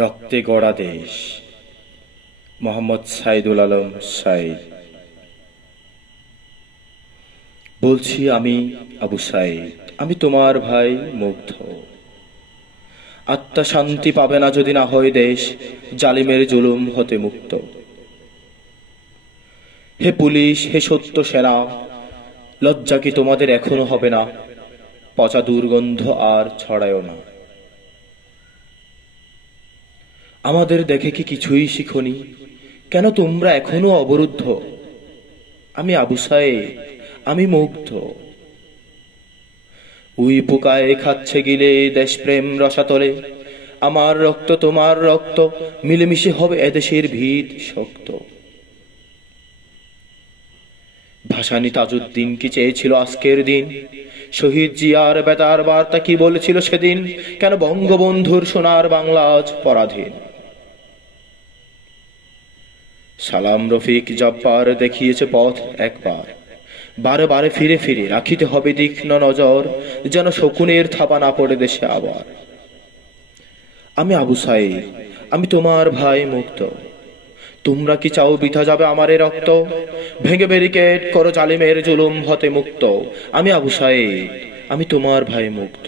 রক্তে গড়া দেশ। মোহাম্মদ সাইদুল আলম সাইদ। বলছি আমি আবু সাইদ, আমি তোমার ভাই মুগ্ধ। আত্মা শান্তি পাবে না যদি না হয় দেশ জালিমের জুলুম হতে মুক্ত। হে পুলিশ, হে সত্য সেনা, লজ্জা কি তোমাদের এখনো হবে না? পচা দুর্গন্ধ আর ছড়ায়ও না। আমাদের দেখে কি কিছুই শিখনি? কেন তোমরা এখনো অবরুদ্ধ? আমি আবু সাইদ, আমি মুগ্ধ। উই পোকায় খাচ্ছে গিলে দেশপ্রেম রসাতলে, আমার রক্ত তোমার রক্ত মিলেমিশে হবে এদেশের ভিত শক্ত। ভাসানী তাজউদ্দিন কি চেয়েছিল আজকের দিন? শহীদ জিয়ার বেতার বার্তা কি বলেছিল সেদিন? কেন বঙ্গবন্ধুর সোনার বাংলা আজ পরাধীন? সালাম রফিক জব্বার দেখিয়েছে পথ একবার, বারে বারে ফিরে ফিরে রাখিতে হবে তীক্ষ্ণ নজর, যেন শকুনের থাবা না পড়ে দেশে আবার। আমি আবু সাইদ, আমি তোমার ভাই মুগ্ধ। তোমরা কি চাও বৃথা যাবে আমার এই রক্ত? ভেঙে ব্যারিকেড করো জালিমের জুলুম হতে মুক্ত। আমি আবু সাইদ, আমি তোমার ভাই মুগ্ধ।